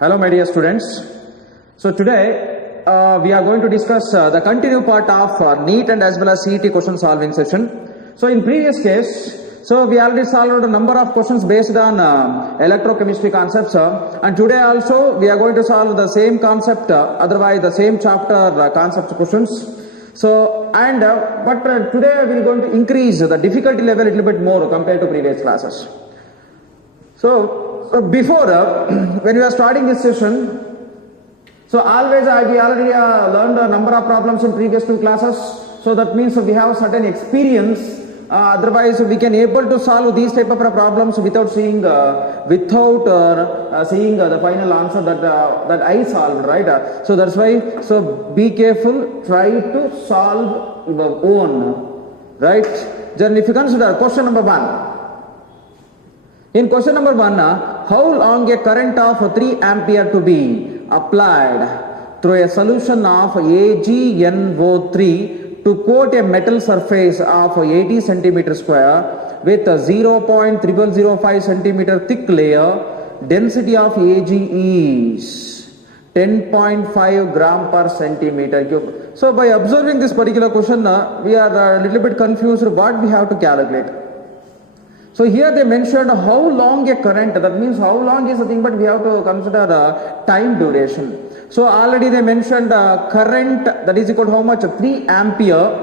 Hello my dear students. So today we are going to discuss the continued part of NEET and as well as CET question solving session. So in previous case, so we already solved a number of questions based on electrochemistry concepts and today also we are going to solve the same concept, otherwise the same chapter concept questions. So and today we are going to increase the difficulty level a little bit more compared to previous classes. So before when we are starting this session, so always we already learned a number of problems in previous two classes, so that means we have certain experience, otherwise we can able to solve these type of problems without seeing seeing the final answer that I solved, right? So that's why, so be careful, try to solve your own, right? Then if you consider question number 1, in question number 1, how long a current of 3 ampere to be applied through a solution of AgNO3 to coat a metal surface of 80 centimeter square with a 0.0005 centimeter thick layer, density of Ag is 10.5 gram per centimeter cube. So by observing this particular question, we are a little bit confused what we have to calculate. So here they mentioned how long a current, that means how long is the thing, but we have to consider time duration. So already they mentioned current, that is equal to how much? 3 ampere,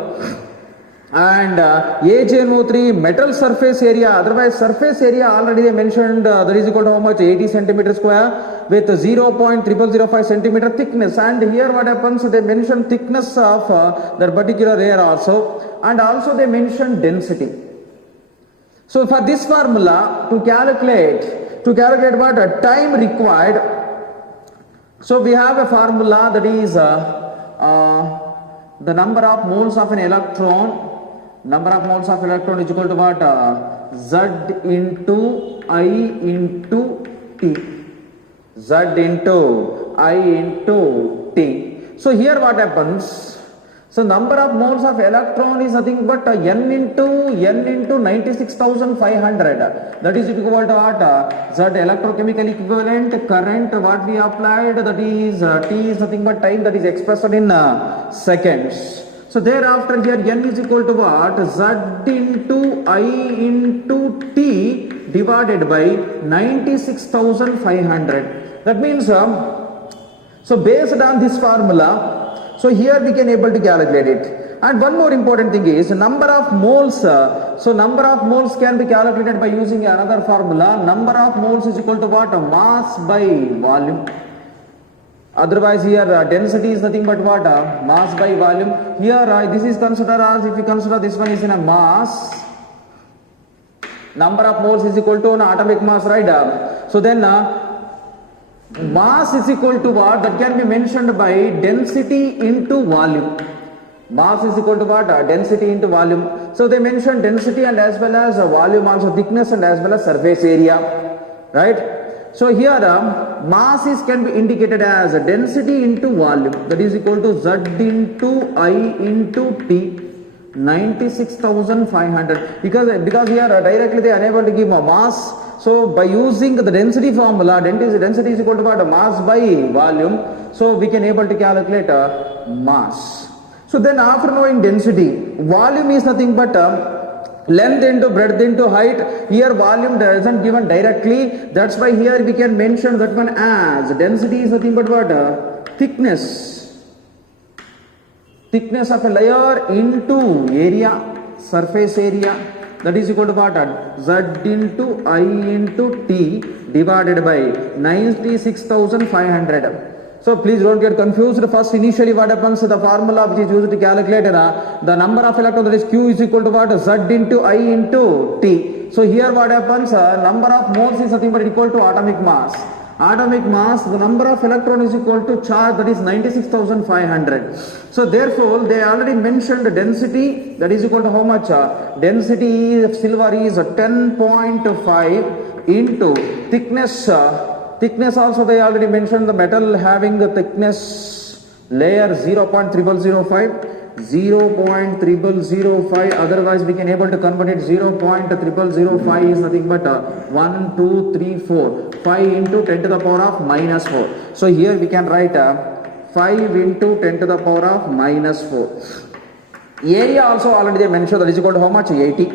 and AgNO3 metal surface area, otherwise surface area already they mentioned that is equal to how much? 80 centimeter square with 0.0005 centimeter thickness, and here what happens, they mention thickness of that particular layer also, and also they mention density. So for this formula to calculate what time required, so we have a formula that is the number of moles of an electron. Number of moles of electron is equal to what? Z into I into T. Z into I into T. So here what happens? So number of moles of electron is nothing but n into 96,500. That is equal to what? Z electrochemical equivalent current what we applied, that is T is nothing but time, that is expressed in seconds. So thereafter here n is equal to what? Z into I into T divided by 96,500. That means so based on this formula, so here we can able to calculate it. And one more important thing is number of moles. So number of moles can be calculated by using another formula. Number of moles is equal to what? Mass by volume. Otherwise here density is nothing but what? Mass by volume. Here this is considered as, if you consider this one is in a mass, number of moles is equal to an atomic mass, right? So then mass is equal to what? That can be mentioned by density into volume. Mass is equal to what? Density into volume. So they mentioned density and as well as volume, also thickness and as well as surface area, right? So here mass is can be indicated as density into volume, that is equal to Z into I into T, 96,500. Because here directly they are unable to give a mass. So by using the density formula, density is equal to what? Mass by volume. So we can able to calculate mass. So then after knowing density, volume is nothing but length into breadth into height. Here volume isn't given directly. That's why here we can mention that one as density is nothing but what? Thickness. Thickness of a layer into area, surface area. That is equal to what? Z into I into T divided by 96,500. So please don't get confused. First initially what happens, the formula which is used to calculate the number of electrons, that is Q is equal to what? Z into I into T. So here what happens, number of moles is nothing but equal to atomic mass. Atomic mass, the number of electron is equal to charge, that is 96,500. So therefore they already mentioned the density, that is equal to how much? Density of silver is 10.5 into thickness. Thickness also they already mentioned, the metal having the thickness layer 0.0005 0.0005, otherwise we can able to convert it. 0.0005 is nothing but 1, 2, 3, 4. 5 into 10 to the power of minus 4. So here we can write 5 into 10 to the power of minus 4. Area also already they mentioned, that is equal to how much? 80.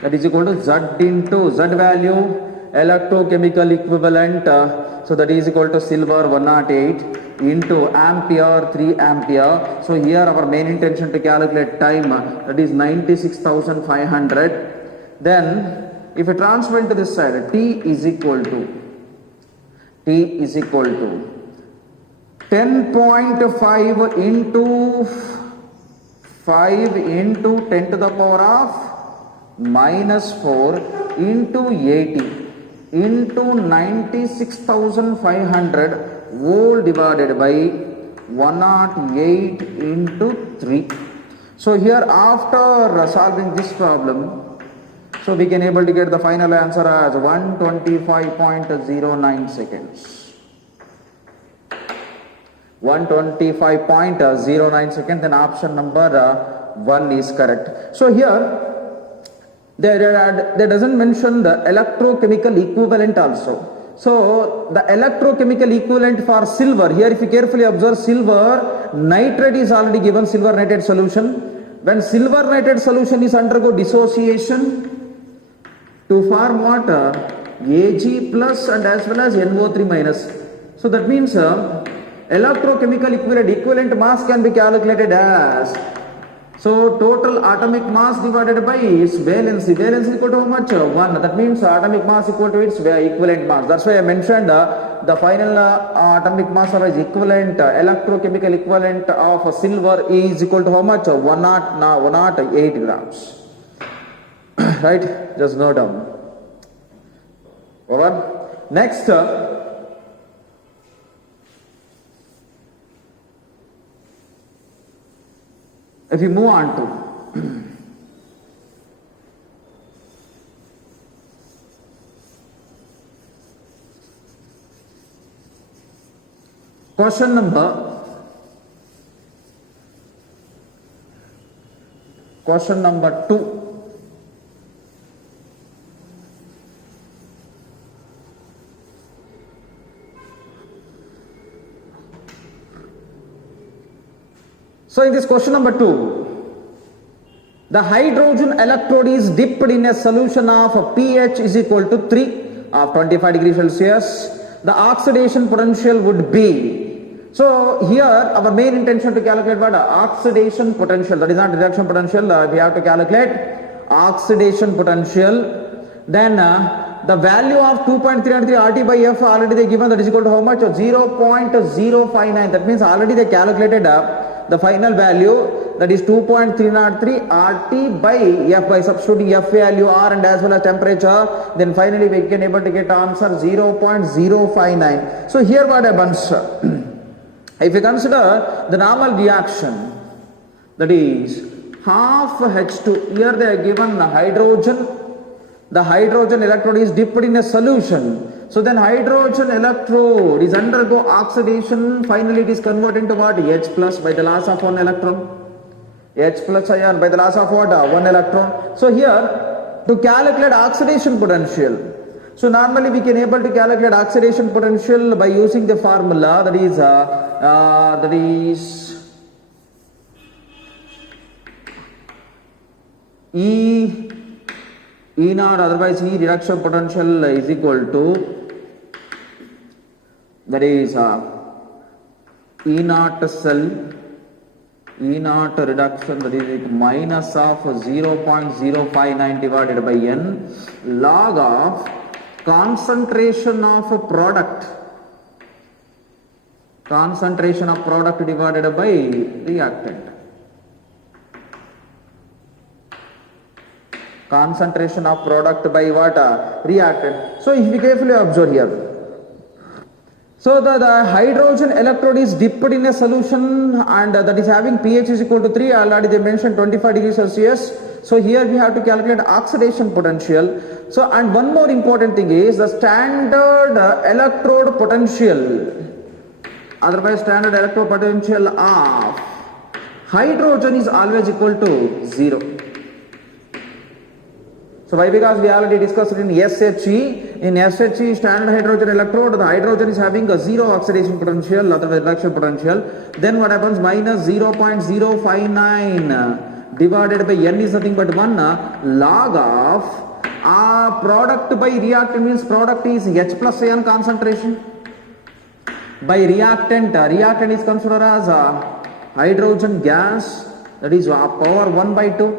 That is equal to Z into Z value, electrochemical equivalent. So that is equal to silver 108 into ampere 3 ampere. So here our main intention to calculate time, that is 96,500. Then if we transfer into this side, T is equal to 10.5 into 5 into 10 to the power of minus 4 into 80 into 96,500 whole divided by 108 into 3. So here after solving this problem, so we can able to get the final answer as 125.09 seconds. 125.09 seconds, then option number 1 is correct. So here there doesn't mention the electrochemical equivalent also. So the electrochemical equivalent for silver, here if you carefully observe, silver nitrate is already given, silver nitrate solution. When silver nitrate solution is undergo dissociation to form what? Ag plus and as well as NO3 minus. So that means electrochemical equivalent mass can be calculated as, so total atomic mass divided by its valency. Valency equal to how much? 1. That means atomic mass equal to its equivalent mass. That's why I mentioned the final atomic mass or is equivalent, electrochemical equivalent of silver is equal to how much? 108 grams. Right? Just note down. Over. Next. If we move on to question number 2. So in this question number 2, the hydrogen electrode is dipped in a solution of pH is equal to 3 of 25 degrees Celsius. The oxidation potential would be, so here our main intention to calculate what? Oxidation potential, that is not reduction potential, we have to calculate oxidation potential. Then the value of 2.393 RT by F already they given, that is equal to how much? 0.059. That means already they calculated the final value, that is 2.303 RT by F. By substituting F value, R and as well as temperature, then finally we can able to get answer 0.059. So here what happens? If you consider the normal reaction, that is half H2, here they are given hydrogen, the hydrogen electrode is dipped in a solution. So then hydrogen electrode is undergo oxidation, finally it is converted into what? H plus by the loss of 1 electron. H plus ion by the loss of what? 1 electron. So here to calculate oxidation potential, so normally we can able to calculate oxidation potential by using the formula, that is E naught, otherwise E reduction potential is equal to, that is E naught cell, E naught reduction, that is minus of 0.059 divided by N log of concentration of product divided by reactant. Concentration of product by what? Reactant. So if we carefully observe here, so the hydrogen electrode is dipped in a solution and that is having pH is equal to 3, already they mentioned 25 degrees Celsius. So here we have to calculate oxidation potential. So and one more important thing is the standard electrode potential, otherwise standard electrode potential of hydrogen is always equal to 0. So why? Because we already discussed in SHE. In SHE, standard hydrogen electrode, the hydrogen is having a 0 oxidation potential, otherwise reduction potential. Then what happens? Minus 0.059 divided by N is nothing but 1 log of product by reactant, means product is H plus ion concentration. By reactant is considered as hydrogen gas, that is power 1 by 2.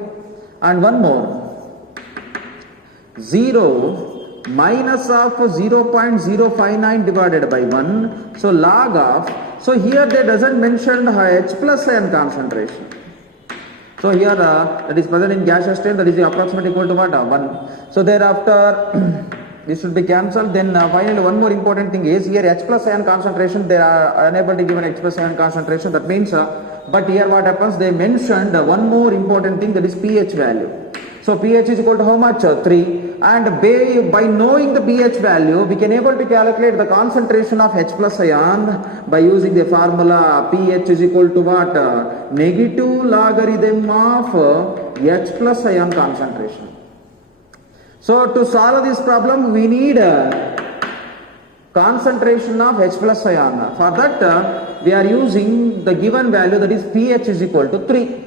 And one more, 0 minus of 0.059 divided by 1, so log of, so here they doesn't mention H plus ion concentration. So here that is present in gaseous state, that is approximately equal to what? 1. So thereafter this should be cancelled. Then finally one more important thing is here H plus ion concentration, they are unable to give an H plus ion concentration. That means but here what happens, they mentioned one more important thing, that is pH value. So pH is equal to how much? 3. And by knowing the pH value, we can able to calculate the concentration of H plus ion by using the formula pH is equal to what? Negative logarithm of H plus ion concentration. So to solve this problem, we need concentration of H plus ion. For that, we are using the given value, that is pH is equal to 3.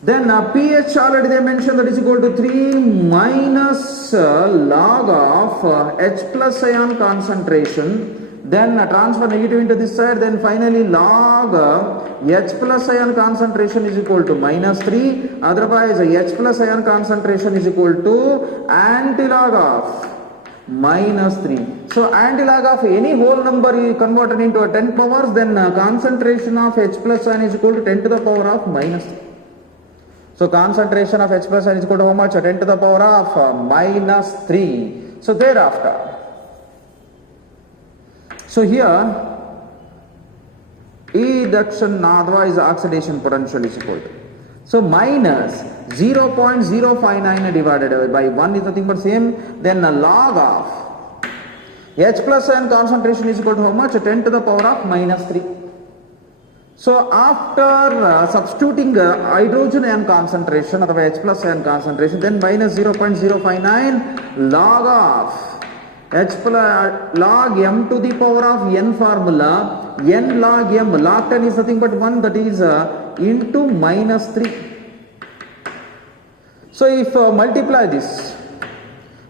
Then pH already they mentioned, that is equal to 3 minus log of H plus ion concentration. Then transfer negative into this side. Then finally log H plus ion concentration is equal to minus 3. Otherwise H plus ion concentration is equal to antilog of minus 3. So antilog of any whole number is converted into a 10 powers. Then concentration of H plus ion is equal to 10 to the power of minus 3. So concentration of H plus ion is equal to how much? 10 to the power of minus 3. So thereafter, so here reduction, otherwise oxidation potential is equal to, so minus 0.059 divided by 1 is nothing but same. Then log of H plus ion concentration is equal to how much? 10 to the power of minus 3. So after substituting hydrogen ion concentration or H plus ion concentration, then minus 0.059 log of H plus log m to the power of n formula, n log m, log 10 is nothing but 1, that is into minus 3. So if multiply this,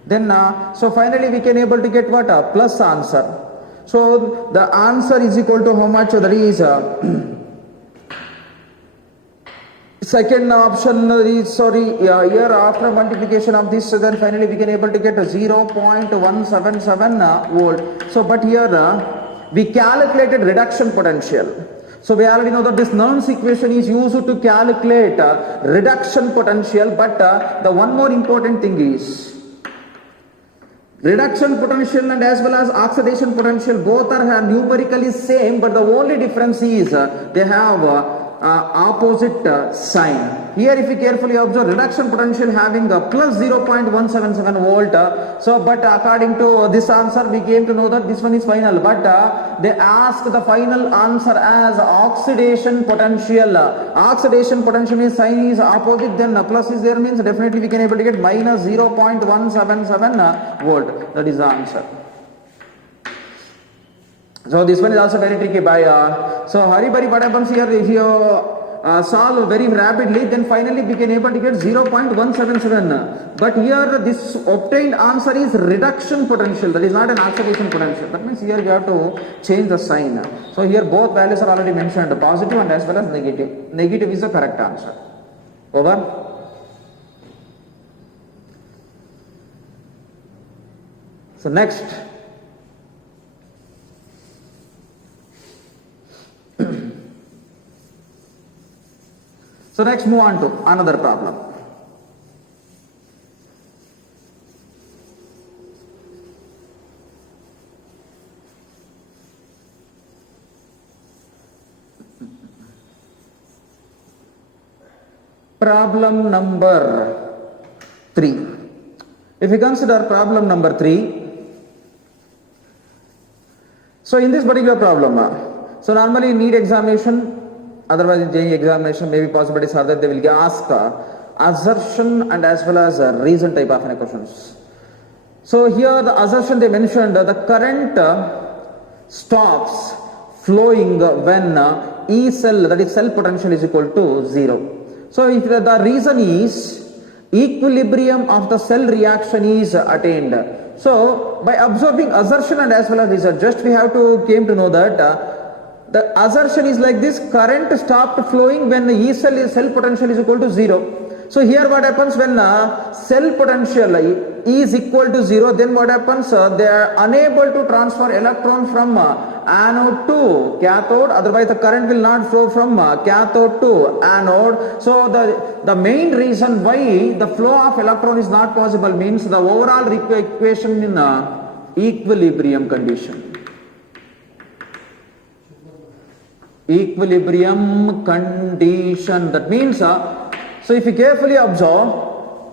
then so finally we can able to get what? Plus answer. So the answer is equal to how much? That is second option is, here after multiplication of this, then finally we can able to get 0.177 volt. So but here we calculated reduction potential. So we already know that this Nernst equation is used to calculate reduction potential, but the one more important thing is reduction potential and as well as oxidation potential both are numerically same, but the only difference is they have opposite sign. Here if you carefully observe, reduction potential having a plus 0.177 volt. So but according to this answer we came to know that this one is final, but they ask the final answer as oxidation potential. Oxidation potential means sign is opposite, then plus is there, means definitely we can able to get minus 0.177 volt. That is the answer. So this one is also very tricky. By so hurry what happens here, if you solve very rapidly, then finally we can able to get 0.177. But here this obtained answer is reduction potential, that is not an oxidation potential. That means here you have to change the sign. So here both values are already mentioned, positive and as well as negative. Negative is the correct answer. Over. So next. So next move on to another problem. Problem number 3. If you consider problem number 3, so in this particular problem, so normally in NEET examination, Otherwise in JEE examination maybe possibilities are that they will ask assertion and as well as reason type of questions. So here the assertion they mentioned the current stops flowing when E cell, that is cell potential, is equal to 0. So if the reason is equilibrium of the cell reaction is attained. So by observing assertion and as well as reason, just we have to came to know that the assertion is like this: current stopped flowing when the E cell potential is equal to 0. So here what happens when cell potential is equal to 0, then what happens? They are unable to transfer electron from anode to cathode, otherwise the current will not flow from cathode to anode. So the main reason why the flow of electron is not possible means the overall equation in equilibrium condition. Equilibrium condition, that means so if you carefully observe,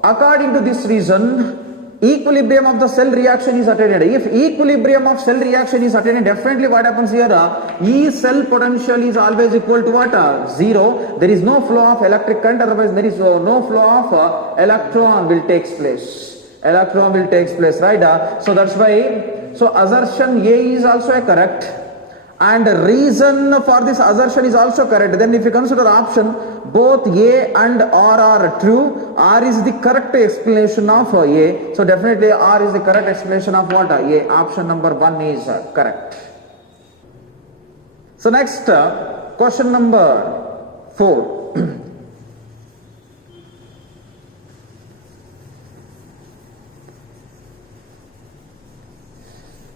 according to this reason, equilibrium of the cell reaction is attained. If equilibrium of cell reaction is attained, definitely what happens here? E cell potential is always equal to what? 0. There is no flow of electric current, otherwise there is no flow of electron will takes place. Electron will takes place, right? So that's why, so assertion A is also correct. And reason for this assertion is also correct. Then if you consider option, both A and R are true. R is the correct explanation of A. So definitely R is the correct explanation of what? A. Option number 1 is correct. So next, question number 4.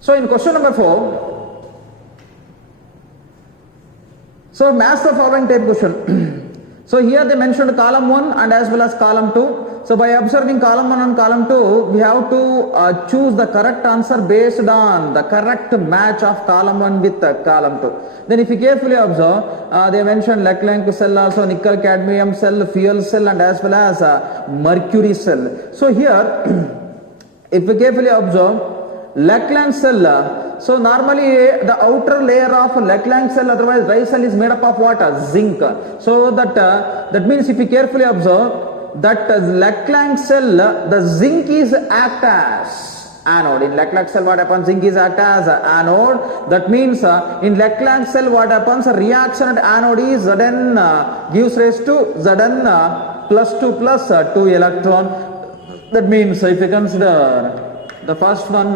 So in question number 4, so match the following type question. So here they mentioned column 1 and as well as column 2. So by observing column 1 and column 2, we have to choose the correct answer based on the correct match of column 1 with column 2. Then if you carefully observe, they mentioned Leclanche cell, also nickel cadmium cell, fuel cell and as well as mercury cell. So here, if you carefully observe, Leclanche cell, so normally the outer layer of Leclanche cell, otherwise dry cell, is made up of what? Zinc. So that means if you carefully observe that Leclanche cell, the zinc is act as anode. In Leclanche cell what happens? Zinc is act as anode. That means in Leclanche cell what happens? Reaction at anode is Zn gives rise to Zn plus 2 plus 2 electron. That means if you consider the first one,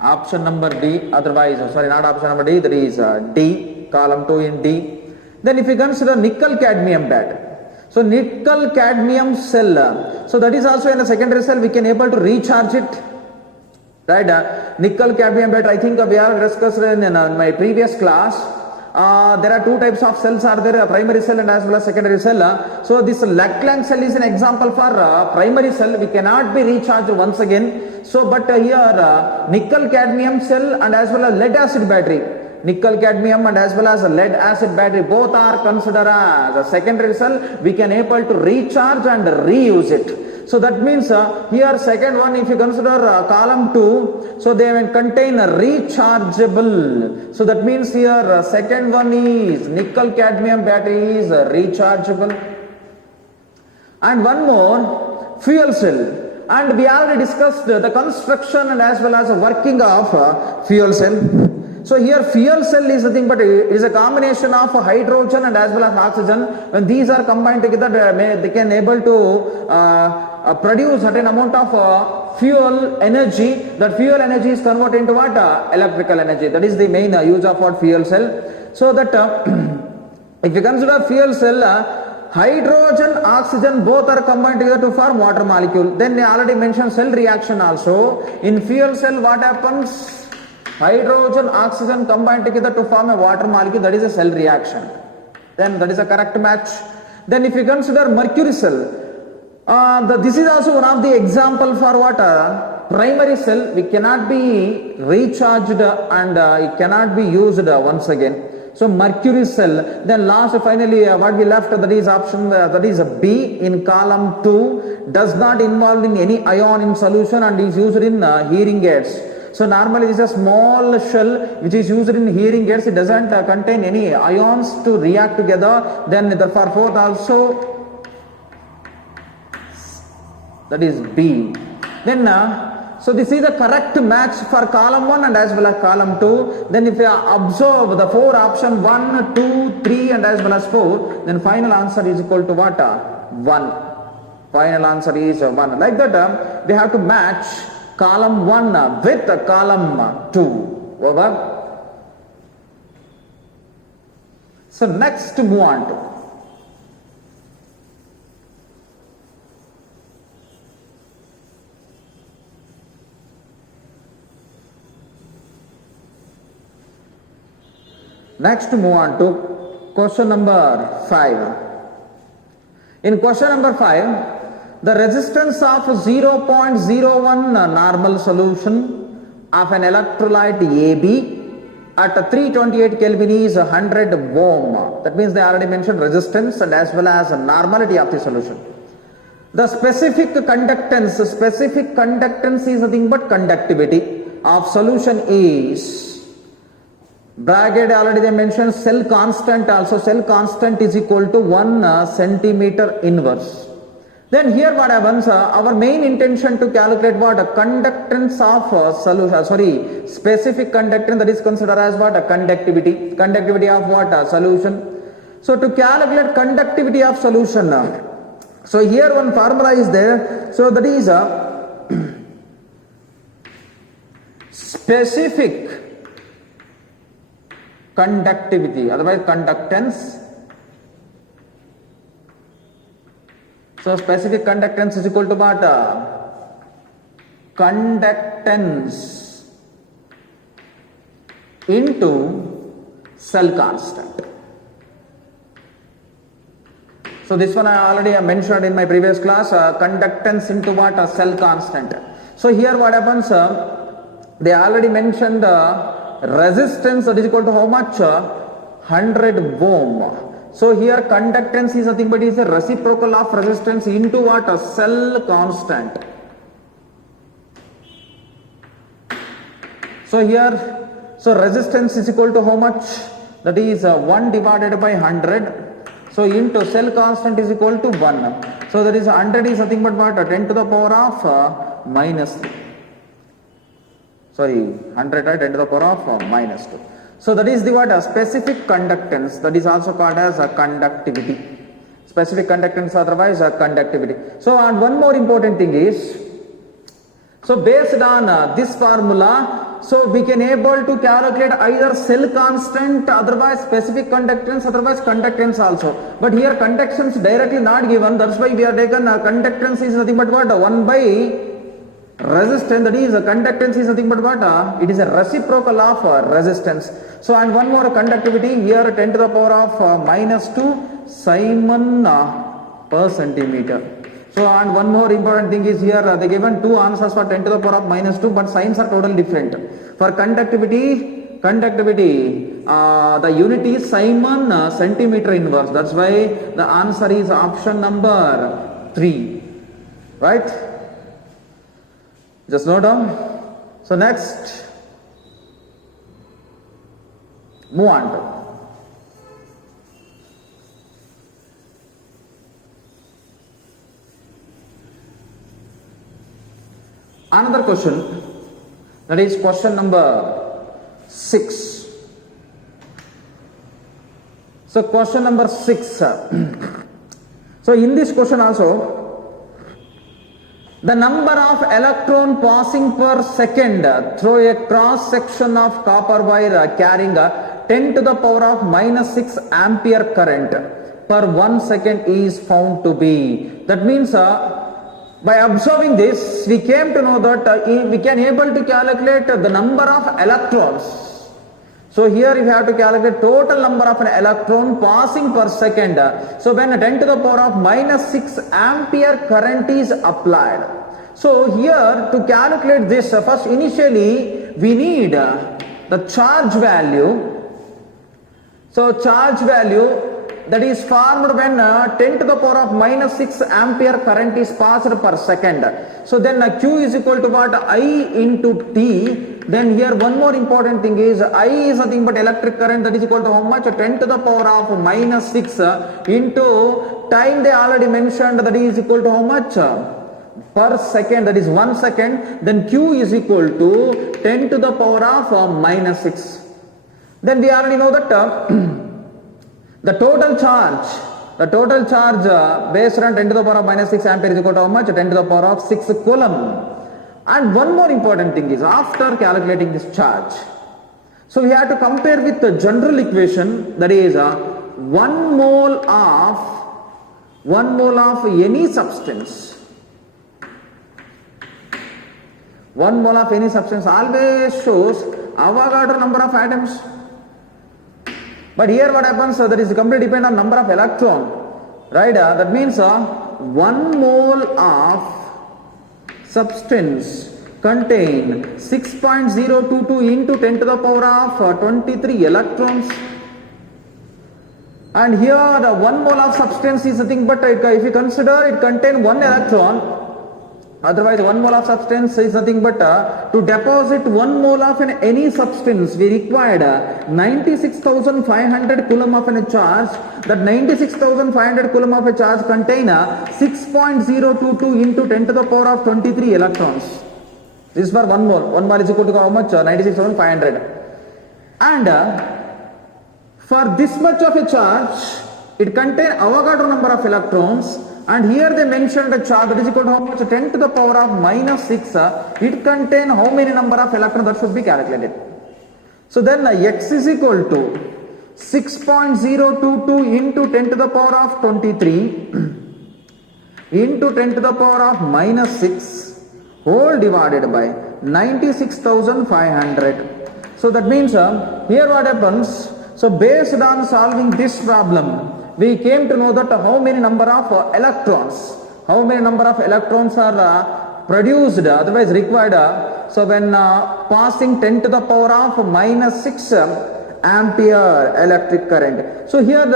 option number D, otherwise, sorry, not option number D, that is D, column 2 in D. Then if you consider nickel cadmium battery, so nickel cadmium cell, so that is also in a secondary cell, we can able to recharge it, right? Nickel cadmium battery, I think we have discussed in my previous class. There are two types of cells are there, primary cell and as well as secondary cell. So this Leclanche cell is an example for primary cell, we cannot be recharged once again. So but here nickel cadmium cell and as well as lead acid battery, nickel cadmium and as well as lead acid battery, both are considered as a secondary cell, we can able to recharge and reuse it. So that means here second one, if you consider column 2, so they will contain a rechargeable. So that means here second one is nickel cadmium battery is rechargeable. And one more, fuel cell. And we already discussed the construction and as well as working of fuel cell. So here fuel cell is the thing, but it is a combination of hydrogen and as well as oxygen. When these are combined together, they can able to produce certain amount of fuel energy. That fuel energy is converted into what? Electrical energy. That is the main use of what? Fuel cell. So that if you consider fuel cell, hydrogen, oxygen both are combined together to form water molecule. Then they already mentioned cell reaction also. In fuel cell what happens? Hydrogen, oxygen combined together to form a water molecule, that is a cell reaction. Then that is a correct match. Then if you consider mercury cell, this is also one of the example for what? Primary cell, we cannot be recharged and it cannot be used once again. So mercury cell, then last finally what we left, that is option, that is B in column 2, does not involve in any ion in solution and is used in hearing aids. So normally this is a small shell which is used in hearing aids. It doesn't contain any ions to react together. Then the for fourth also, that is B. Then so this is the correct match for column 1 and as well as column 2. Then if you observe the 4 option 1, 2, 3 and as well as 4, then final answer is equal to what? 1. Final answer is 1. Like that we have to match column 1 with column 2. Over. So next move on to next move on to question number 5. In question number 5, the resistance of 0.01 normal solution of an electrolyte AB at 328 Kelvin is 100 ohm. That means they already mentioned resistance and as well as normality of the solution. The specific conductance is nothing but conductivity of solution is, bracket already they mentioned cell constant also. Cell constant is equal to 1 centimeter inverse. Then here what happens, our main intention to calculate what? A conductance of solution, specific conductance, that is considered as what? A conductivity. Conductivity of what? A solution. So to calculate conductivity of solution, so here one formula is there. So that is a specific conductivity, otherwise conductance. So specific conductance is equal to what? Conductance into cell constant. So this one I already mentioned in my previous class, conductance into what? Cell constant. So here what happens, they already mentioned resistance, that is equal to how much? 100 ohm. So here conductance is nothing but is a reciprocal of resistance into what? A cell constant. So here, so resistance is equal to how much? That is 1 divided by 100. So into cell constant is equal to 1. So that is 100 is nothing but what? 10 to the power of minus 3. Sorry, 100 at 10 to the power of minus 2. So that is the what? Specific conductance, that is also called as a conductivity. Specific conductance, otherwise a conductivity. So and one more important thing is, so based on this formula, so we can able to calculate either cell constant, otherwise specific conductance, otherwise conductance also. But here conductance directly not given, that's why we are taken conductance is nothing but what? 1 by resistance, that is conductance is nothing but what? It is a reciprocal of resistance. So and one more conductivity, here 10 to the power of minus 2 Simon per centimeter. So and one more important thing is here they given two answers for 10 to the power of minus 2, but signs are totally different. For conductivity, the unit is Simon centimeter inverse. That's why the answer is option number 3. Right? Just note down. So next, move on to another question, that is question number 6. So question number 6. So in this question also, the number of electron passing per second through a cross section of copper wire carrying a 10 to the power of minus 6 ampere current per 1 second is found to be. That means by observing this, we came to know that we can able to calculate the number of electrons. So here we have to calculate total number of an electron passing per second. So when 10 to the power of minus 6 ampere current is applied. So here to calculate this, first initially we need the charge value. So charge value, that is formed when 10 to the power of minus 6 ampere current is passed per second. So then Q is equal to what? I into T. Then here one more important thing is I is nothing but electric current, that is equal to how much? 10 to the power of minus 6 into time they already mentioned, that is equal to how much? Per second, that is 1 second. Then Q is equal to 10 to the power of minus 6. Then we already know that the total charge based on 10 to the power of minus 6 ampere is equal to how much? 10 to the power of 6 coulomb. And one more important thing is after calculating this charge, so we have to compare with the general equation, that is 1 mole of any substance. 1 mole of any substance always shows Avogadro number of atoms. But here what happens, that is completely depend on number of electron, right? That means 1 mole of substance contain 6.022 into 10 to the power of 23 electrons. And here the 1 mole of substance is nothing but, if you consider it contain 1 electron, otherwise 1 mole of substance is nothing but to deposit 1 mole of any substance we required 96,500 coulomb of a charge. That 96,500 coulomb of a charge contain 6.022 into 10 to the power of 23 electrons. This is for 1 mole. 1 mole is equal to how much? 96,500. And for this much of a charge, it contains Avogadro number of electrons. And here they mentioned a charge that is equal to how much? 10 to the power of minus 6. It contains how many number of electrons? That should be calculated. So then X is equal to 6.022 into 10 to the power of 23 into 10 to the power of minus 6 whole divided by 96,500. So that means here what happens? So based on solving this problem, we came to know that how many number of electrons are produced, otherwise required. So when passing 10 to the power of minus 6 ampere electric current. So here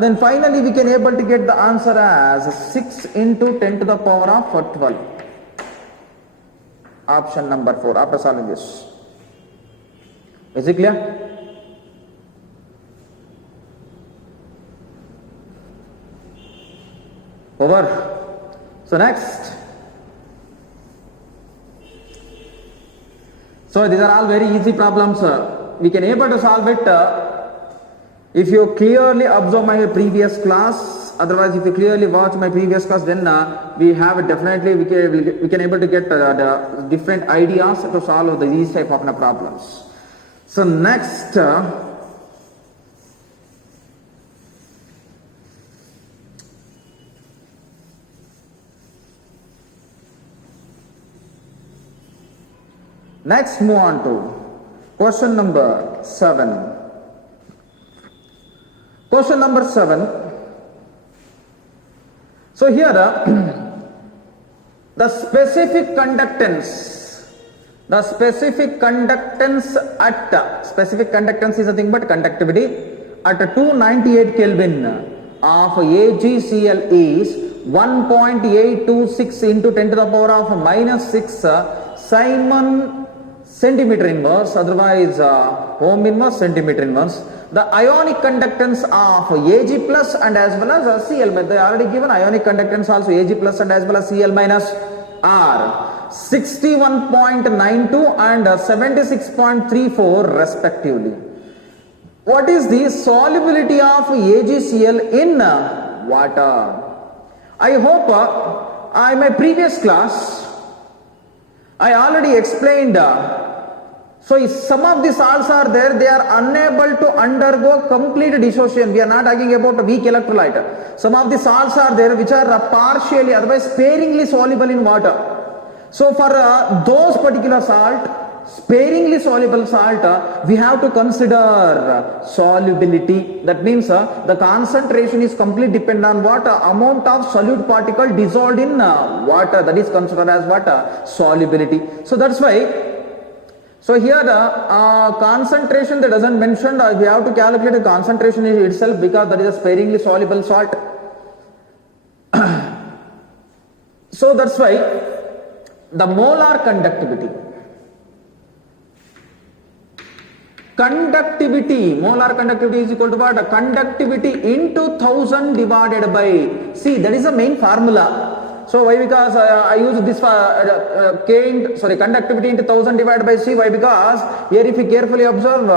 then finally we can able to get the answer as 6 into 10 to the power of 12. Option number 4 after solving this. Is it clear? Over. So next. So these are all very easy problems. We can able to solve it if you clearly observe my previous class. Otherwise, if you clearly watch my previous class, then we have definitely we can able to get the different ideas to solve these type of problems. So next. Next, move on to question number 7. Question number 7. So here the specific conductance is nothing but conductivity at 298 Kelvin of AgCl is 1.826 into 10 to the power of minus 6 Simon centimeter inverse, otherwise ohm inverse, centimeter inverse. The ionic conductance of Ag plus and as well as Cl. They already given ionic conductance also Ag plus and as well as Cl minus are 61.92 and 76.34 respectively. What is the solubility of AgCl in water? I hope in my previous class I already explained. So if some of the salts are there, they are unable to undergo complete dissociation. We are not talking about a weak electrolyte. Some of the salts are there which are partially, otherwise sparingly soluble in water. So for those particular salt, sparingly soluble salt, we have to consider solubility. That means the concentration is completely dependent on what? Amount of solute particle dissolved in water. That is considered as what? Solubility. So that's why So here the concentration that doesn't mention, we have to calculate the concentration itself because that is a sparingly soluble salt. So that's why the molar conductivity. Molar conductivity is equal to what? Conductivity into 1000 divided by C. That is the main formula. So why? Because I use this conductivity into 1000 divided by C. Why? Because here if you carefully observe,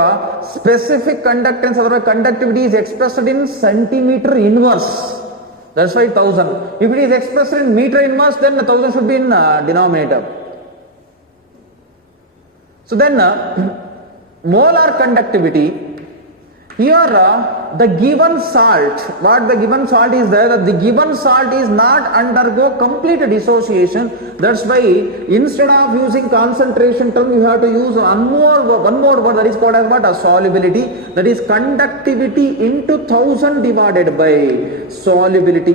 specific conductance or conductivity is expressed in centimeter inverse. That's why 1000. If it is expressed in meter inverse, then 1000 should be in denominator. So then molar conductivity, here the given salt, what the given salt is there, that the given salt is not undergo complete dissociation. That's why instead of using concentration term, you have to use one more word that is called as what? A solubility. That is conductivity into 1000 divided by solubility.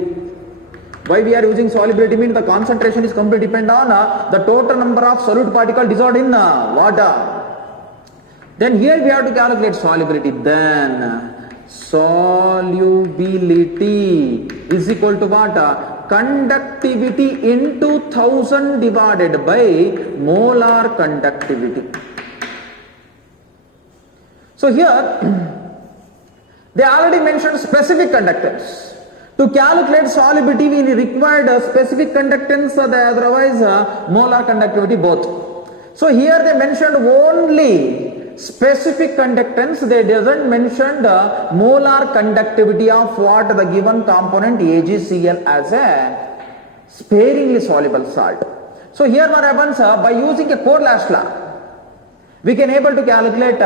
Why we are using solubility means the concentration is completely dependent on the total number of solute particles dissolved in water. Then here we have to calculate solubility. Then solubility is equal to what? Conductivity into 1000 divided by molar conductivity. So here they already mentioned specific conductance. To calculate solubility, we required a specific conductance, otherwise molar conductivity both. So here they mentioned only specific conductance. They doesn't mention the molar conductivity of what? The given component AgCl as a sparingly soluble salt. So here what happens, by using a Coriolis law, we can able to calculate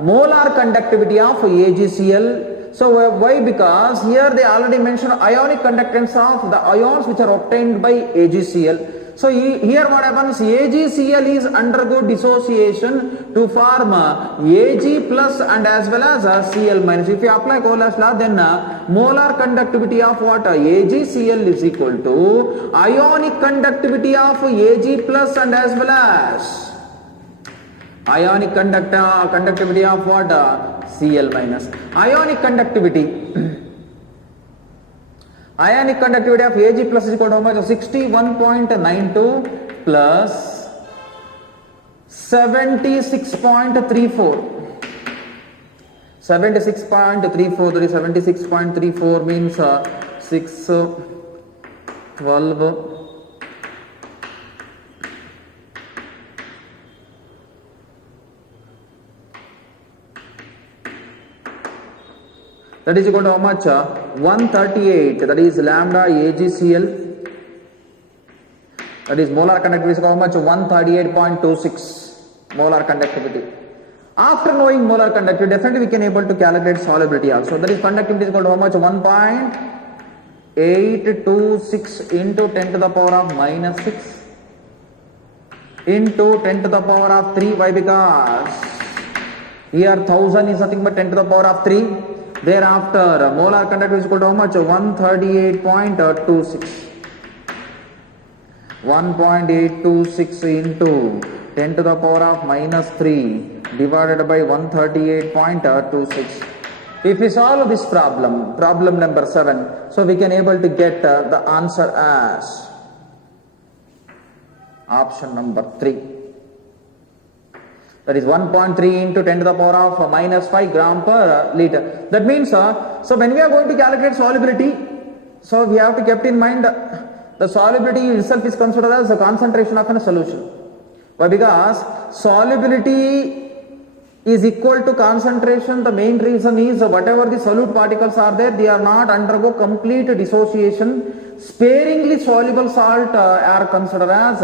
molar conductivity of AgCl. So why? Because here they already mentioned ionic conductance of the ions which are obtained by AgCl. So here what happens, AgCl is undergo dissociation to form Ag plus and as well as Cl minus. If you apply Coriolis law, then molar conductivity of what? AgCl is equal to ionic conductivity of Ag plus and as well as ionic conductivity of what? Cl minus. Ionic conductivity of Ag plus is equal to how much? 61.92 plus 76.34. 76.34, that is 76.34 means 6, 12, that is equal to how much? 138, that is lambda AgCl, that is molar conductivity is how much? 138.26 molar conductivity. After knowing molar conductivity, definitely we can able to calculate solubility also. That is conductivity is equal to how much? 1.826 into 10 to the power of minus 6 into 10 to the power of 3. Why? Because here 1000 is nothing but 10 to the power of 3. Thereafter molar conductivity is equal to how much? 138.26. 1.826 into 10 to the power of minus 3 divided by 138.26. If we solve this problem number 7, so we can able to get the answer as option number 3. That is 1.3 into 10 to the power of minus 5 gram per liter. That means, so when we are going to calculate solubility, so we have to keep in mind the solubility itself is considered as the concentration of a solution. Why? Because solubility is equal to concentration. The main reason is whatever the solute particles are there, they are not undergo complete dissociation. Sparingly soluble salt are considered as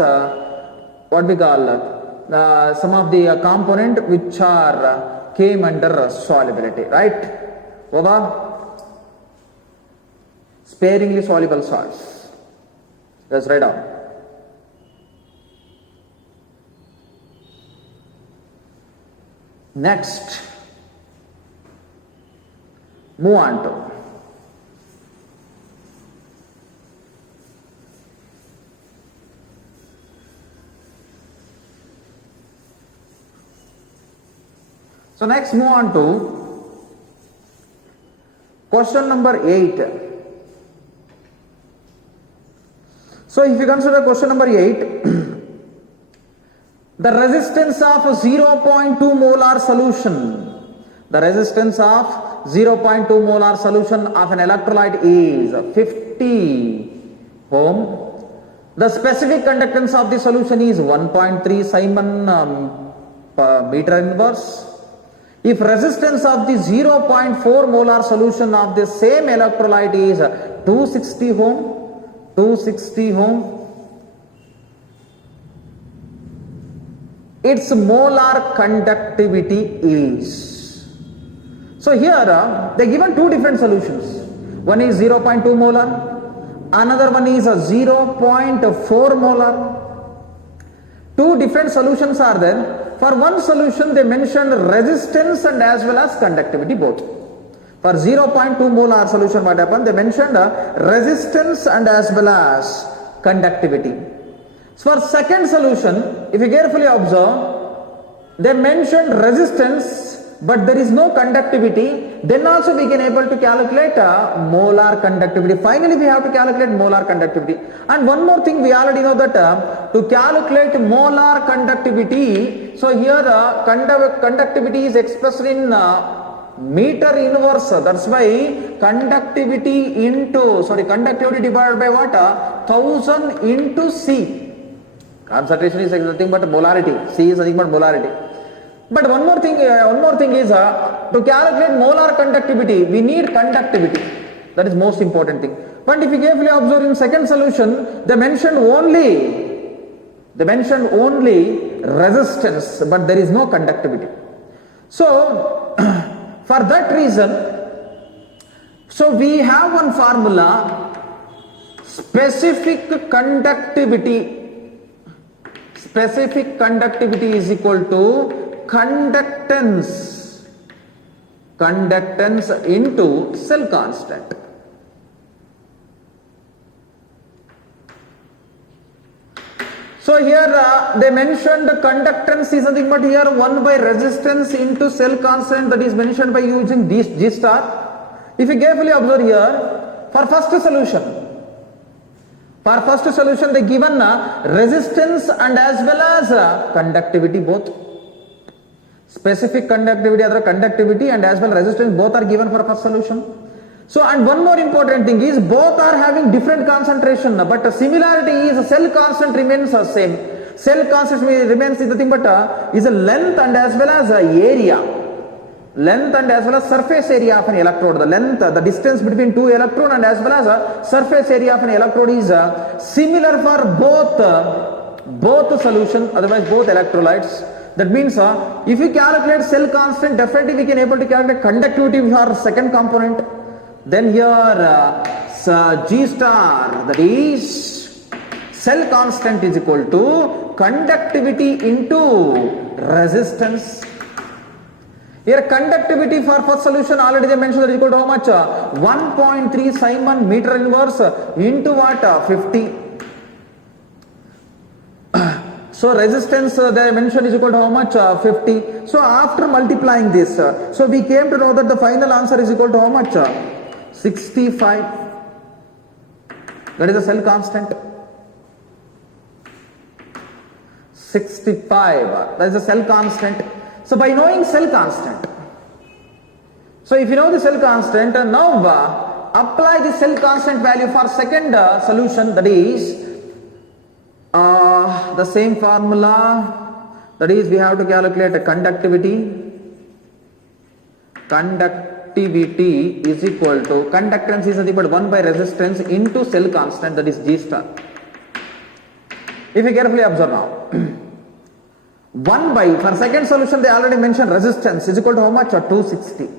what we call some of the component which are came under solubility, right? Over sparingly soluble salts. Let's write down. Next, move on to So next move on to question number 8. So if you consider question number 8, the resistance of 0.2 molar solution, the resistance of 0.2 molar solution of an electrolyte is 50 ohm. The specific conductance of the solution is 1.3 Simon per meter inverse. If resistance of the 0.4 molar solution of the same electrolyte is 260 ohm, its molar conductivity is. So here they given two different solutions. One is 0.2 molar, another one is a 0.4 molar. Two different solutions are there. For one solution they mentioned resistance and as well as conductivity both. For 0.2 molar solution what happened? They mentioned resistance and as well as conductivity. So for second solution, if you carefully observe, they mentioned resistance but there is no conductivity, then also we can able to calculate molar conductivity. Finally we have to calculate molar conductivity. And one more thing, we already know that to calculate molar conductivity, so here conductivity is expressed in meter inverse. That's why conductivity divided by what? 1000 into C. Concentration is nothing but molarity. C is nothing but molarity. But one more thing is to calculate molar conductivity, we need conductivity. That is most important thing. But if you carefully observe in second solution, they mentioned only resistance, but there is no conductivity. So for that reason, so we have one formula, specific conductivity is equal to conductance into cell constant. So here they mentioned conductance is nothing but here 1 by resistance into cell constant, that is mentioned by using this G star. If you carefully observe here, for first solution they given resistance and as well as conductivity both. Specific conductivity and as well resistance both are given for first solution. So and one more important thing is both are having different concentration, but similarity is cell constant remains the same. Cell constant remains nothing but is a length and as well as area. Length and as well as surface area of an electrode. The length, the distance between two electrons and as well as surface area of an electrode is similar for both solution, otherwise both electrolytes. That means if you calculate cell constant, definitely we can able to calculate conductivity for second component. Then here G star, that is cell constant is equal to conductivity into resistance. Here conductivity for first solution already they mentioned that is equal to how much? 1.3 Simon meter inverse into what? 50. So resistance they mentioned is equal to how much? 50. So after multiplying this, so we came to know that the final answer is equal to how much? 65. That is the cell constant. 65. That is the cell constant. So by knowing cell constant, so if you know the cell constant, now apply the cell constant value for second solution, that is the same formula, that is we have to calculate a conductivity. Conductivity is equal to, conductance is nothing but 1 by resistance into cell constant, that is G star. If you carefully observe now, 1 by, for second solution they already mentioned resistance is equal to how much? 260.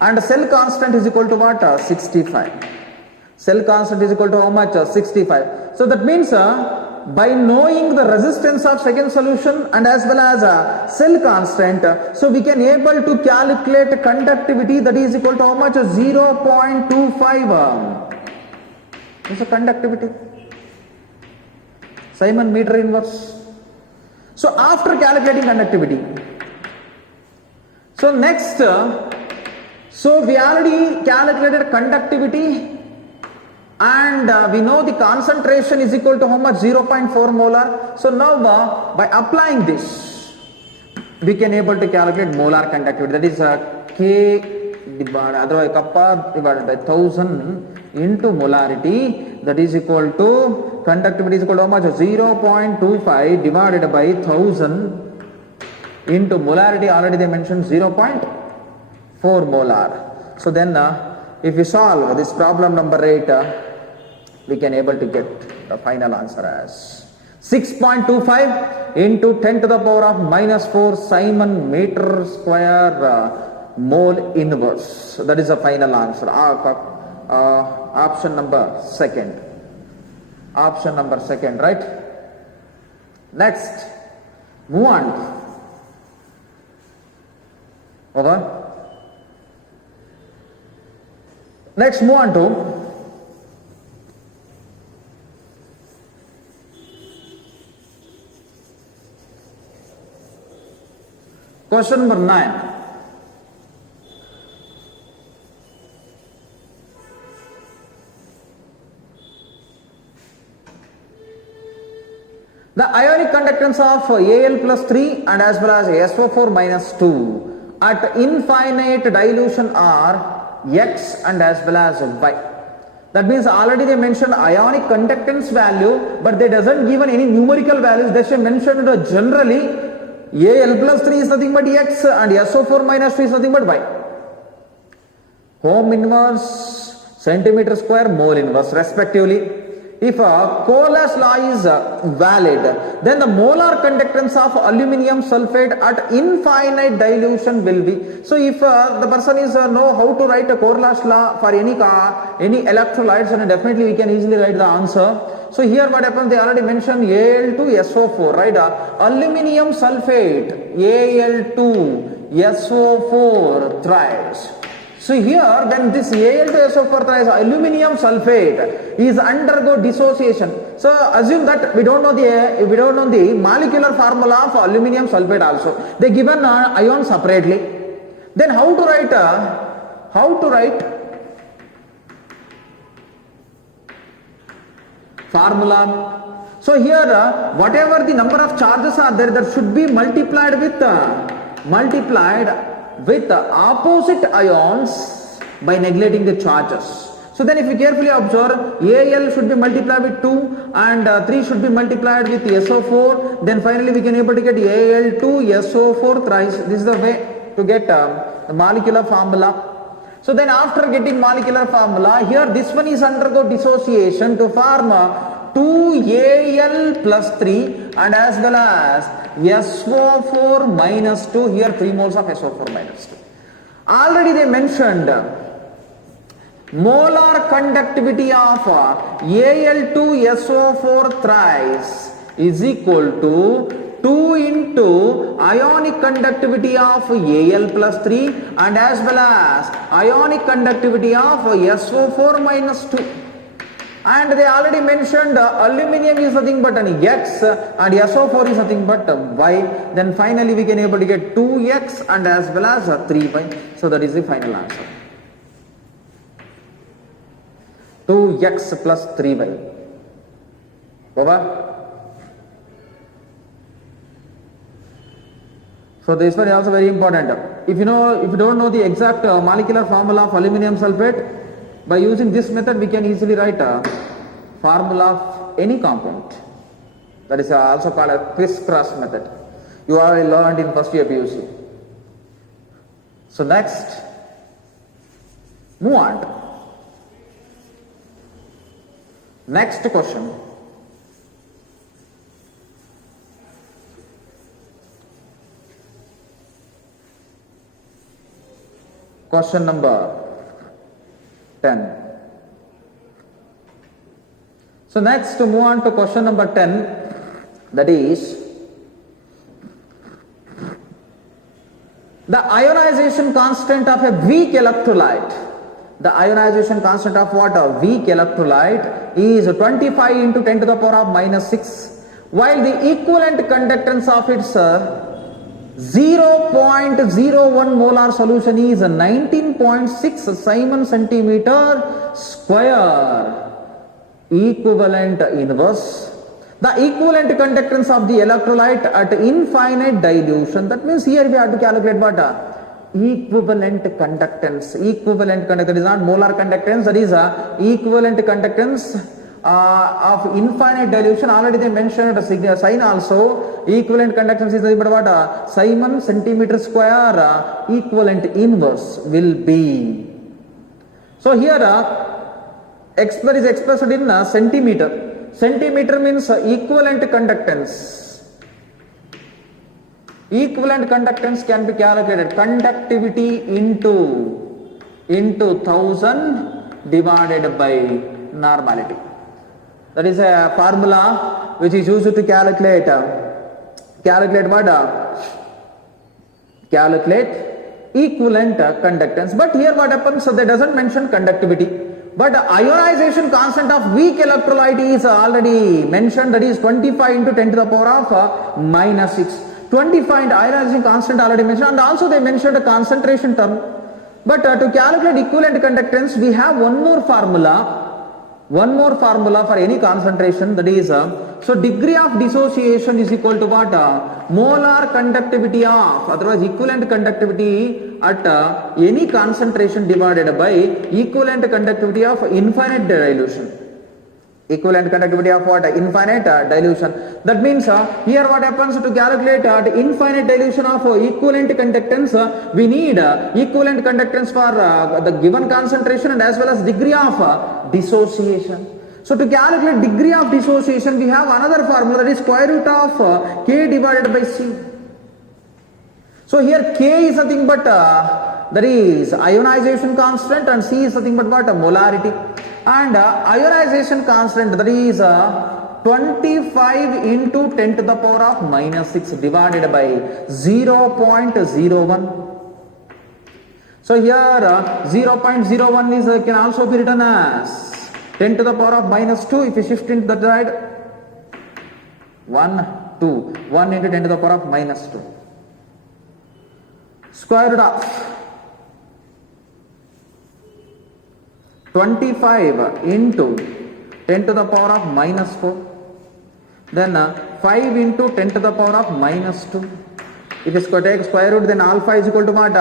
And cell constant is equal to what? 65. Cell constant is equal to how much? 65. So that means by knowing the resistance of second solution and as well as cell constant, so we can able to calculate conductivity, that is equal to how much? 0.25. This is conductivity. Simon meter inverse. So after calculating conductivity, So next, so we already calculated conductivity, and we know the concentration is equal to how much? 0.4 molar. So now by applying this, we can able to calculate molar conductivity. That is K divided, otherwise kappa divided by 1000 into molarity. That is equal to, conductivity is equal to how much? 0.25 divided by 1000 into molarity. Already they mentioned 0.4 molar. So then if we solve this problem number 8, we can able to get the final answer as 6.25 into 10 to the power of minus 4 Simon meter square mole inverse. So that is the final answer. Option number second. Option number second, right? Next, move on. Over. Next, move on to question number 9. The ionic conductance of Al plus 3 and as well as SO4 minus 2 at infinite dilution are X and as well as Y. That means already they mentioned ionic conductance value, but they doesn't given any numerical values. They should mention generally Al plus 3 is nothing but X and SO4 minus 2 is nothing but Y. Ohm inverse, centimeter square, mole inverse respectively. If Cole's law is valid, then the molar conductance of aluminium sulfate at infinite dilution will be. So if the person is know how to write a Coriolis law for any electrolytes, then definitely we can easily write the answer. So here what happens, they already mentioned Al2SO4, right? Aluminium sulfate, Al2SO4 thrice. So here then this Al2SO4 thrice aluminium sulfate is undergo dissociation. So assume that we don't know the molecular formula of aluminium sulfate also. They given ion separately. Then how to write formula? So here whatever the number of charges are there, that should be multiplied with opposite ions by neglecting the charges. So then if you carefully observe, Al should be multiplied with 2 and 3 should be multiplied with SO4. Then finally we can able to get Al2SO4 thrice. This is the way to get the molecular formula. So then after getting molecular formula, here this one is undergo dissociation to form 2Al plus 3 and as well as SO4 minus 2, here 3 moles of SO4 minus 2. Already they mentioned molar conductivity of Al2SO4 thrice is equal to 2 into ionic conductivity of Al plus 3 and as well as ionic conductivity of SO4 minus 2. And they already mentioned aluminium is nothing but an X and SO4 is nothing but Y. Then finally we can able to get 2X and as well as 3Y. So that is the final answer. 2X plus 3Y. Over. So this one is also very important. If you don't know the exact molecular formula of aluminium sulfate, by using this method we can easily write a formula of any compound. That is also called a criss-cross method. You already learned in first year PUC. So next, move on. Next question. Question number 10. So next to move on to question number 10, that is the ionization constant of a weak electrolyte. The ionization constant of what? A weak electrolyte is 25 into 10 to the power of minus 6, while the equivalent conductance of its 0.01 molar solution is 19.6 Simon centimeter square. Equivalent inverse. The equivalent conductance of the electrolyte at infinite dilution. That means here we have to calculate what? Equivalent conductance. Equivalent conductance is not molar conductance, that is equivalent conductance of infinite dilution. Already they mentioned a sign also. Equivalent conductance is what? Simon centimeter square equivalent inverse will be. So here is expressed in centimeter. Centimeter means equivalent conductance. Equivalent conductance can be calculated. Conductivity into 1000 divided by normality. That is a formula which is used to calculate what? Calculate equivalent conductance. But here what happens? So they doesn't mention conductivity. But ionization constant of weak electrolyte is already mentioned, that is 25 into 10 to the power of minus 6. 25 and ionization constant already mentioned, and also they mentioned a concentration term. But to calculate equivalent conductance, we have one more formula for any concentration, that is so degree of dissociation is equal to what? Molar conductivity of, otherwise equivalent conductivity at any concentration divided by equivalent conductivity of infinite dilution. Equivalent conductivity of what? Infinite dilution. That means here what happens to calculate infinite dilution of equivalent conductance, we need equivalent conductance for the given concentration and as well as degree of dissociation. So to calculate degree of dissociation, we have another formula, that is square root of K divided by C. So here K is nothing but that is ionization constant, and C is nothing but what? Molarity. And ionization constant, that is 25 into 10 to the power of minus 6 divided by 0.01. So here 0.01 is can also be written as 10 to the power of minus 2. If you shift into the side, 1 into 10 to the power of minus 2. Square root of 25 into 10 to the power of minus 4. Then 5 into 10 to the power of minus 2. If you take square root, then alpha is equal to what?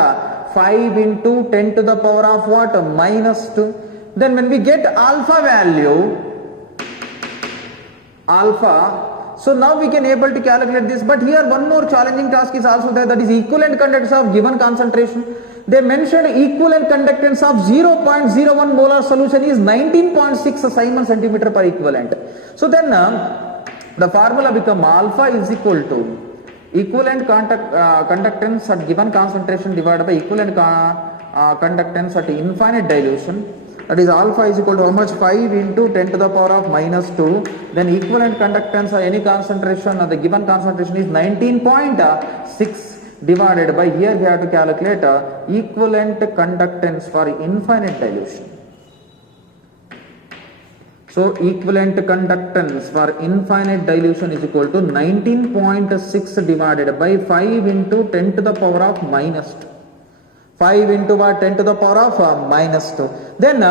5 into 10 to the power of what? Minus 2. Then when we get alpha value, so now we can able to calculate this. But here one more challenging task is also there, that is equivalent conductance of given concentration. They mentioned equivalent conductance of 0.01 molar solution is 19.6 Simon centimeter per equivalent. So then the formula become alpha is equal to equivalent conductance at given concentration divided by equivalent conductance at infinite dilution. That is alpha is equal to how much? 5 into 10 to the power of minus 2. Then equivalent conductance of any concentration of the given concentration is 19.6 divided by, here we have to calculate equivalent conductance for infinite dilution. So equivalent conductance for infinite dilution is equal to 19.6 divided by 5 into 10 to the power of minus 2. 5 into what? 10 to the power of minus 2. Then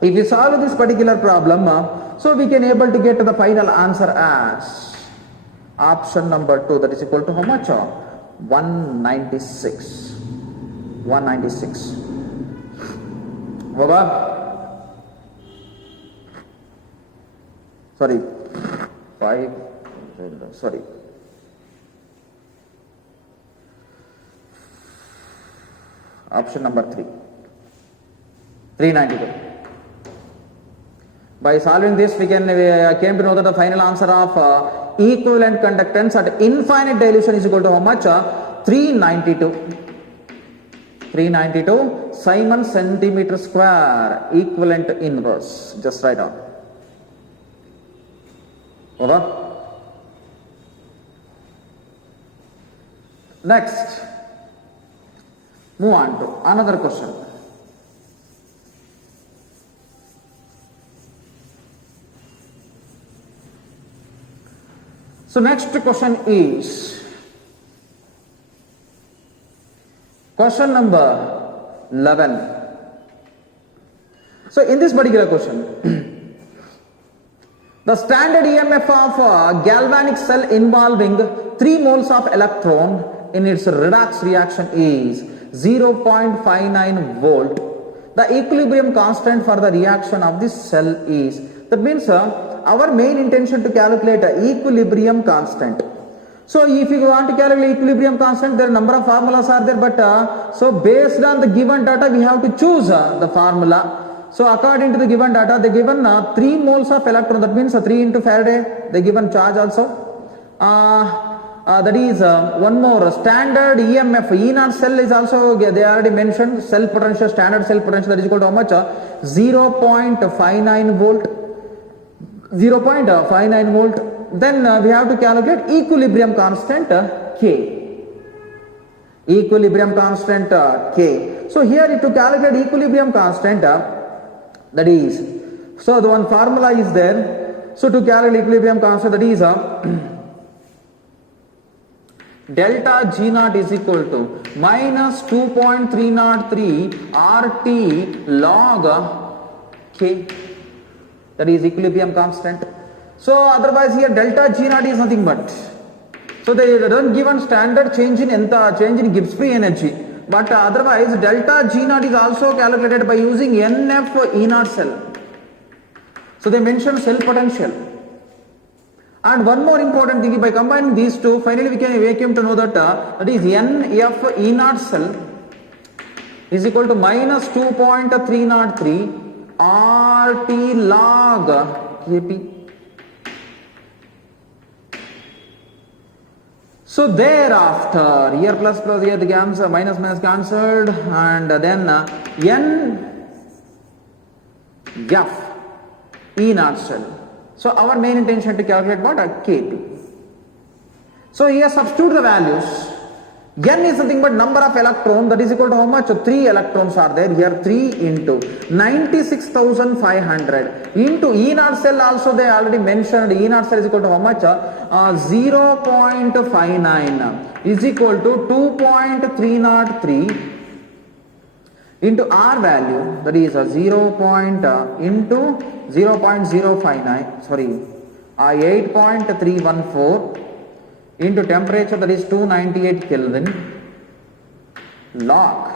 if we solve this particular problem, so we can able to get to the final answer as option number 2, that is equal to how much? 196. 196. Over. Sorry. 5. Sorry. Option number 3. 392. By solving this, we came to know that the final answer of equivalent conductance at infinite dilution is equal to how much? 392. 392 Simon centimeter square equivalent inverse. Just write down. Over. Next, move on to another question. So next question is, Question number 11. So in this particular question, the standard EMF of a galvanic cell involving 3 moles of electron in its redox reaction is 0.59 volt. The equilibrium constant for the reaction of this cell is, that means our main intention to calculate equilibrium constant. So if you want to calculate equilibrium constant, there are number of formulas are there, but so based on the given data we have to choose the formula. So according to the given data, they given 3 moles of electron, that means 3 into Faraday, they given charge also. That is one more standard EMF, E0 cell is also, they already mentioned, cell potential, standard cell potential, that is equal to how much? 0.59 volt. 0.59 volt. Then we have to calculate equilibrium constant K. Equilibrium constant K. So here to calculate equilibrium constant, that is, so the one formula is there. So to calculate equilibrium constant, that is delta G0 is equal to minus 2.303 RT log K. That is equilibrium constant. So otherwise here delta G0 is nothing but, so they don't given standard change in Gibbs free energy, but otherwise delta G0 is also calculated by using NF E0 cell. So they mention cell potential. And one more important thing, by combining these two, finally we came to know that that is NF E0 cell is equal to minus 2.303 RT log Kp. So thereafter, here plus here the answer, minus cancelled, and then N F E0 cell. So our main intention to calculate what? Kp. So here substitute the values. N is nothing but number of electrons, that is equal to how much? 3 electrons are there. Here 3 into 96,500 into E0 cell, also they already mentioned E0 cell is equal to how much? 0.59 is equal to 2.303 into R value, that is 8.314 into temperature, that is 298 Kelvin log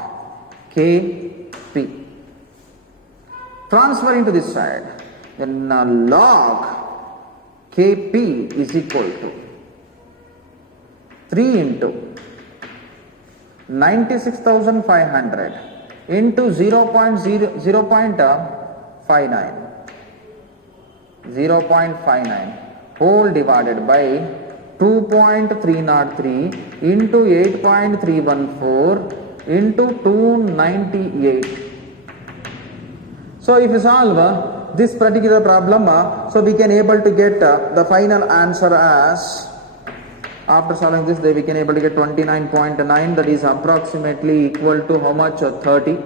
Kp. Transfer into this side, then log Kp is equal to 3 into 96,500 into 0.59 whole divided by 2.303 into 8.314 into 298. So if you solve this particular problem, so we can able to get the final answer as, after solving this, we can able to get 29.9, that is approximately equal to how much? 30.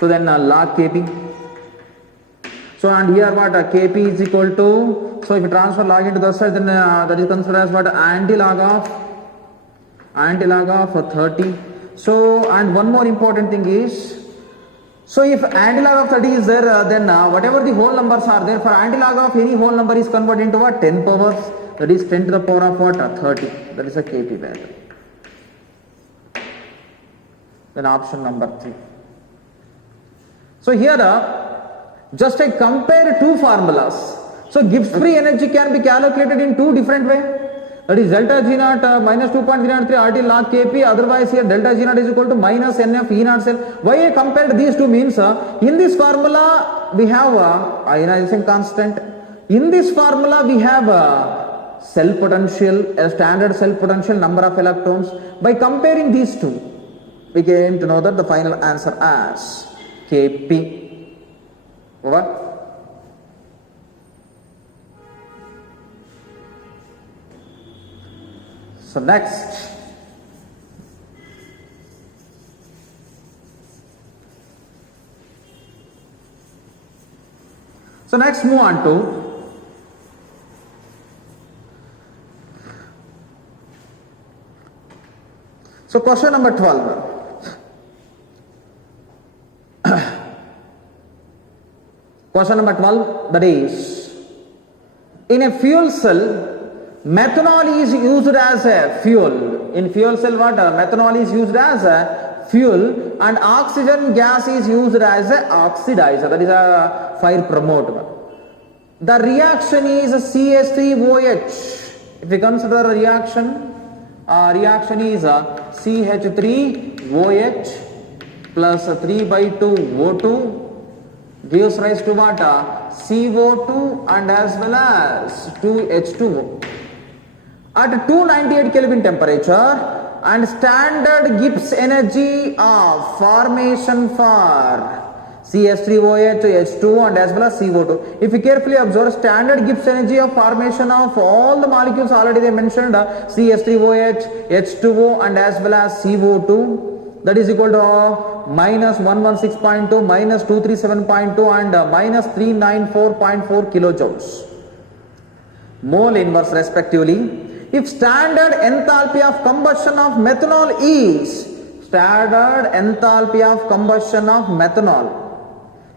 So then log Kp. So and here what? Kp is equal to, so if you transfer log into the side, then that is considered as what? Anti-log of 30. So and one more important thing is, so if anti-log of 30 is there, then whatever the whole numbers are there, for anti-log of any whole number is converted into what? 10 powers, that is 10 to the power of what? 30. That is a Kp value. Then option number 3. So here just I compare two formulas. So Gibbs free energy can be calculated in two different ways. That is delta G0 minus 2.303 RT log Kp. Otherwise here delta G0 is equal to minus NF E0 cell. Why I compared these two means, in this formula we have ionization constant. In this formula we have cell potential, a standard cell potential, number of electrons. By comparing these two, we came to know that the final answer as Kp. Over. So next, move on to So question number 12. Question number 12, that is, in a fuel cell, methanol is used as a fuel. In fuel cell, what? Methanol is used as a fuel and oxygen gas is used as a oxidizer, that is a fire promoter. The reaction is CH3OH. If we consider a reaction, reaction is CH3OH plus 3/2O2 gives rise to what? CO2 and as well as 2H2O. At 298 Kelvin temperature and standard Gibbs energy of formation for CH3OH, H2 and as well as CO2. If you carefully observe, standard Gibbs energy of formation of all the molecules already they mentioned, CH3OH, H2O and as well as CO2, that is equal to minus 116.2, minus 237.2 and minus 394.4 kilojoules. Mole inverse respectively. If standard enthalpy of combustion of methanol is, standard enthalpy of combustion of methanol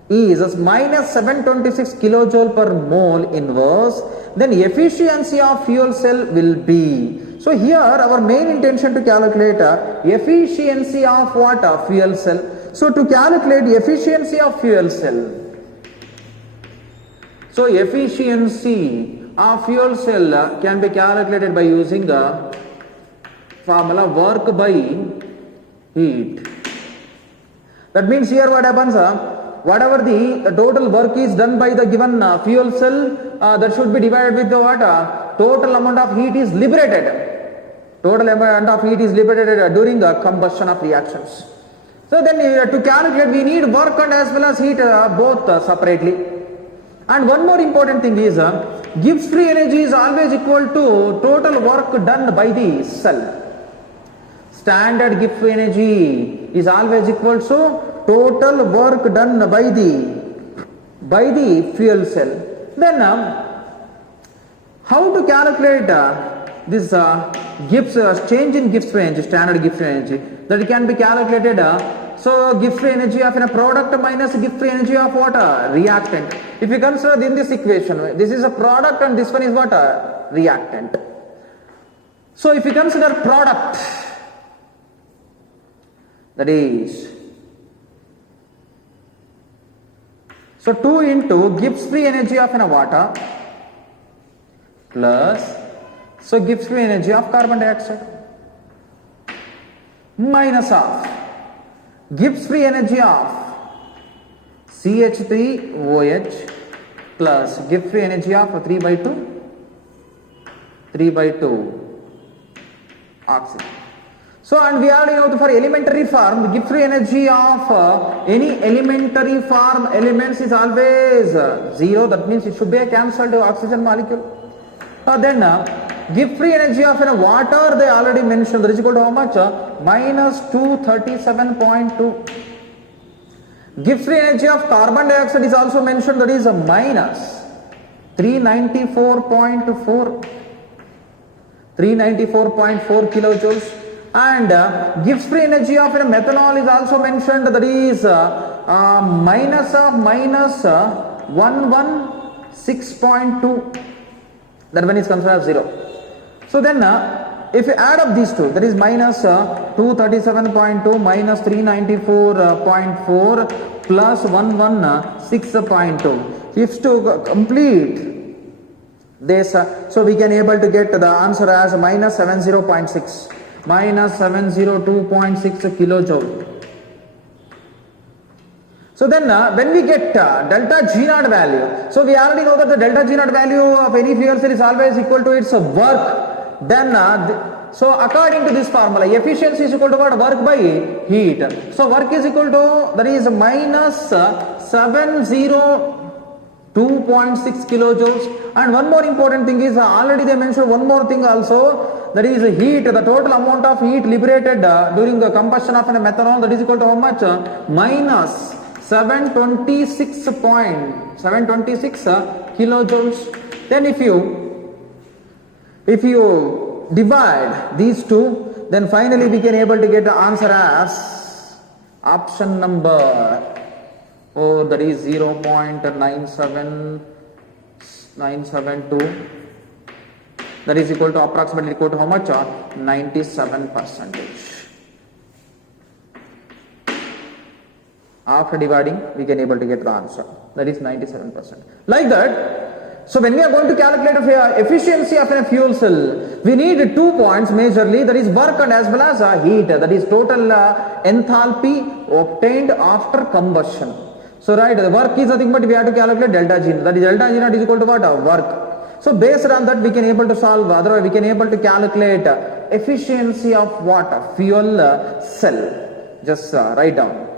is minus 726 kilojoule per mole inverse, then efficiency of fuel cell will be. So here our main intention to calculate efficiency of what? Fuel cell. So to calculate efficiency of fuel cell, so efficiency of fuel cell can be calculated by using the formula work by heat. That means here what happens, whatever the total work is done by the given fuel cell, that should be divided with the what? Total amount of heat is liberated. Total amount of heat is liberated during the combustion of reactions. So then to calculate we need work and as well as heat both separately. And one more important thing is Gibbs free energy is always equal to total work done by the cell. Standard Gibbs free energy is always equal to total work done by the fuel cell. Then how to calculate this Gibbs change in Gibbs free energy, standard Gibbs free energy, that it can be calculated. So Gibbs free energy of a product minus Gibbs free energy of what? Reactant. If you consider in this equation, this is a product and this one is what? Reactant. So if you consider product, that is, so 2 into Gibbs free energy of water plus, so Gibbs free energy of carbon dioxide minus of Gibbs free energy of CH3OH plus Gibbs free energy of 3/2 oxygen. So and we already know that for elementary form, Gibbs free energy of any elementary form elements is always 0. That means it should be a cancelled oxygen molecule. Then Gibbs free energy of water they already mentioned, that is equal to how much? Minus 237.2. Gibbs free energy of carbon dioxide is also mentioned, that is minus 394.4 kilojoules. And Gibbs free energy of methanol is also mentioned, that is minus 116.2. That one is considered as 0. So then if you add up these two, that is minus 237.2 minus 394.4 plus 116.2. If to complete this, so we can able to get the answer as minus 70.6. Minus 702.6 kilojoule. So then when we get delta G naught value, so we already know that the delta G naught value of any fuel cell is always equal to its work. Then so according to this formula, efficiency is equal to what? Work by heat. So work is equal to, that is minus 702.6 kilojoules. And one more important thing is already they mentioned one more thing also, that is heat, the total amount of heat liberated during the combustion of methanol, that is equal to how much? Minus 726 kilojoules. Then if you divide these two, Then finally we can able to get the answer as option number 4, that is 0.97972. That is equal to approximately equal to how much? 97%. After dividing, we can able to get the answer. That is 97%. Like that, so when we are going to calculate the efficiency of a fuel cell, we need 2 points majorly, that is work and as well as heat. That is total enthalpy obtained after combustion. So right, the work is nothing but we have to calculate delta G. That is delta G naught is equal to what? Work. So based on that we can able to solve, otherwise we can able to calculate efficiency of what? Fuel cell. Just write down.